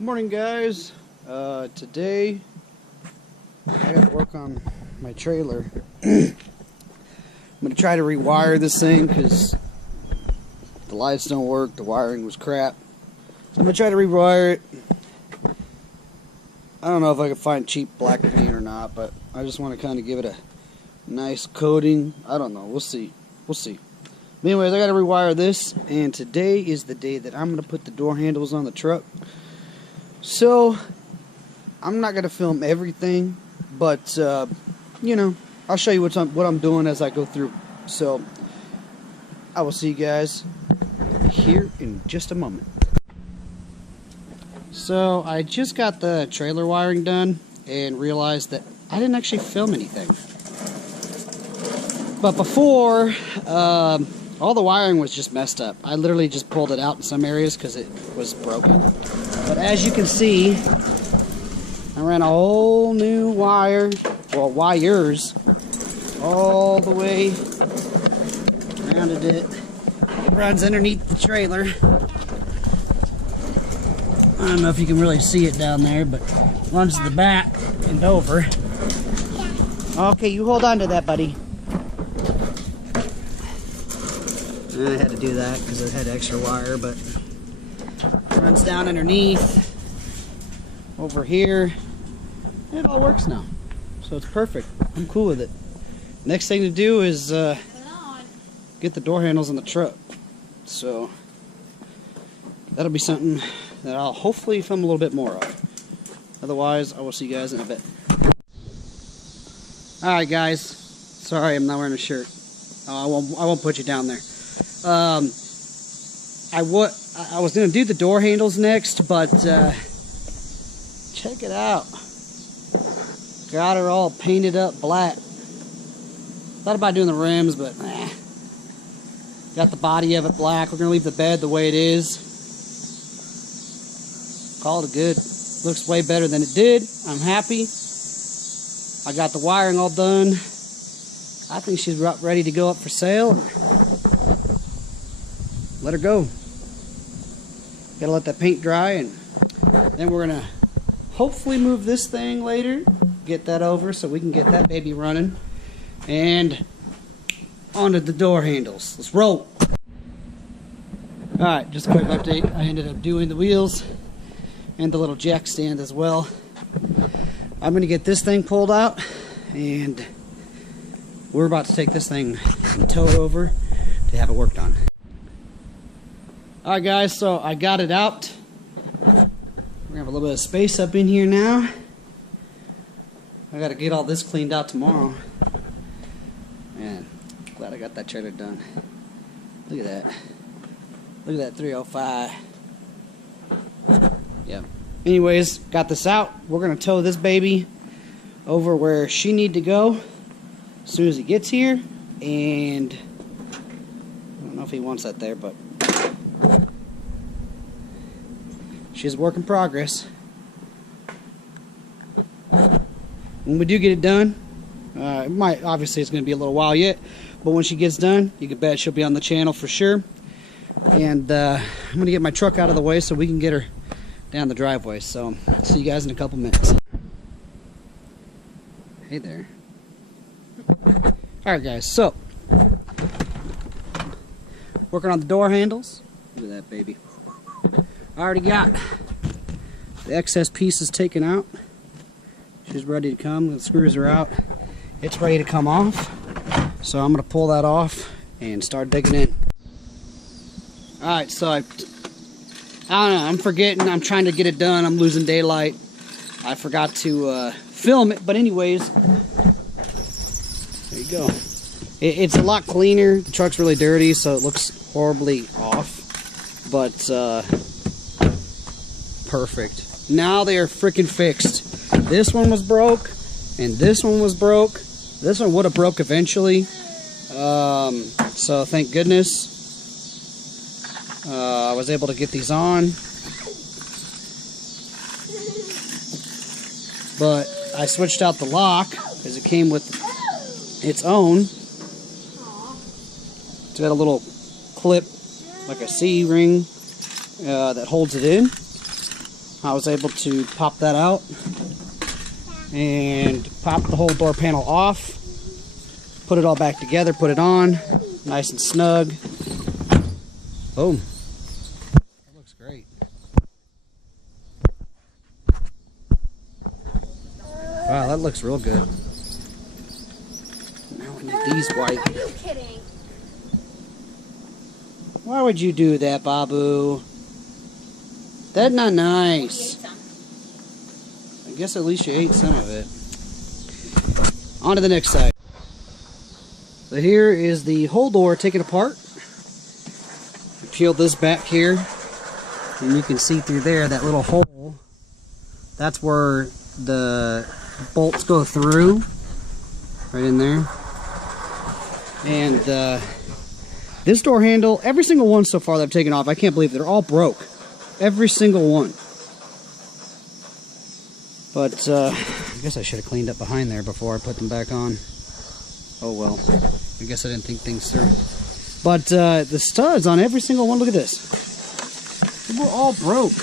Morning, guys. Today I got to work on my trailer. I'm gonna try to rewire this thing because the lights don't work, the wiring was crap. So I'm gonna try to rewire it. I don't know if I can find cheap black paint or not, but I just want to kind of give it a nice coating. I don't know, we'll see. But anyways, I got to rewire this, and today is the day that I'm gonna put the door handles on the truck. So I'm not gonna film everything, but you know, I'll show you what I'm doing as I go through. So I will see you guys here in just a moment. So I just got the trailer wiring done and realized that I didn't actually film anything. But before, all the wiring was just messed up. I literally just pulled it out in some areas because it was broken. But as you can see, I ran a whole new wire, well, wires, all the way, rounded it. It runs underneath the trailer. I don't know if you can really see it down there, but it runs to the back and over. Okay, you hold on to that, buddy. I had to do that because it had extra wire, but it runs down underneath, over here. It all works now, so it's perfect. I'm cool with it. Next thing to do is get the door handles on the truck. So that'll be something that I'll hopefully film a little bit more of. Otherwise, I will see you guys in a bit. Alright guys, sorry I'm not wearing a shirt. I won't put you down there. I was going to do the door handles next, but check it out. Got her all painted up black. Thought about doing the rims, but got the body of it black. We're going to leave the bed the way it is. Call it good. Looks way better than it did. I'm happy. I got the wiring all done. I think she's ready to go up for sale. Let her go. Gotta let that paint dry, and then we're gonna hopefully move this thing later, get that over so we can get that baby running, and onto the door handles. Let's roll. Alright, just a quick update. I ended up doing the wheels and the little jack stand as well. I'm gonna get this thing pulled out, and we're about to take this thing and tow it over to have it worked on. Alright guys, so I got it out. We're gonna have a little bit of space up in here now. I gotta get all this cleaned out tomorrow. Man, glad I got that trailer done. Look at that. Look at that 305. Yep. Anyways, got this out. We're gonna tow this baby over where she need to go as soon as he gets here. And I don't know if he wants that there, but she's a work in progress. When we do get it done, obviously it's going to be a little while yet, but when she gets done, you can bet she'll be on the channel for sure. And I'm going to get my truck out of the way so we can get her down the driveway. So see you guys in a couple minutes. Hey there. Alright guys, so working on the door handles. Look at that baby. I already got the excess pieces taken out. She's ready to come. The screws are out. It's ready to come off. So I'm going to pull that off and start digging in. Alright, so I don't know. I'm forgetting. I'm trying to get it done. I'm losing daylight. I forgot to film it. But anyways, there you go. It's a lot cleaner. The truck's really dirty, so it looks horribly off. But perfect. Now they are freaking fixed. This one was broke, and this one was broke. This one would have broke eventually. So thank goodness I was able to get these on. But I switched out the lock because it came with its own. It's got a little clip, like a C-ring, that holds it in. I was able to pop that out and pop the whole door panel off, put it all back together, put it on, nice and snug. Boom. That looks great. Wow, that looks real good. Now we need these white. Are you kidding? Why would you do that, Babu? That's not nice. I guess at least you ate some of it. On to the next side. So here is the whole door taken apart. Peel this back here, and you can see through there that little hole. That's where the bolts go through, right in there. And this door handle, every single one so far that I've taken off, I can't believe they're all broke. Every single one. But I guess I should have cleaned up behind there before I put them back on. Oh well, I guess I didn't think things through. But the studs on every single one, look at this. They were all broke.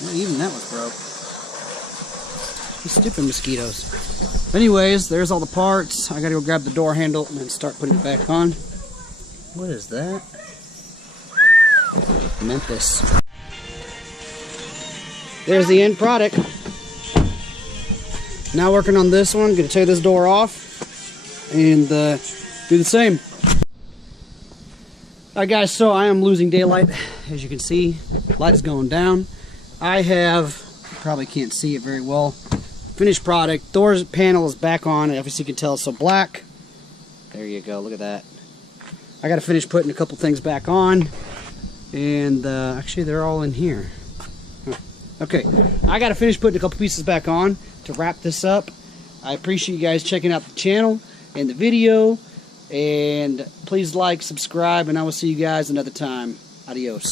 Well, even that was broke. These stupid mosquitoes. Anyways, there's all the parts. I gotta go grab the door handle and then start putting it back on. What is that? Memphis. There's the end product. Now working on this one. Gonna take this door off and do the same. Alright guys, so I am losing daylight. As you can see, light is going down. I have, probably can't see it very well, finished product. Doors panel is back on. Obviously you can tell it's so black. There you go, look at that. I gotta finish putting a couple things back on. And actually they're all in here. Okay, I gotta finish putting a couple pieces back on to wrap this up. I appreciate you guys checking out the channel and the video. And please like, subscribe, and I will see you guys another time. Adios.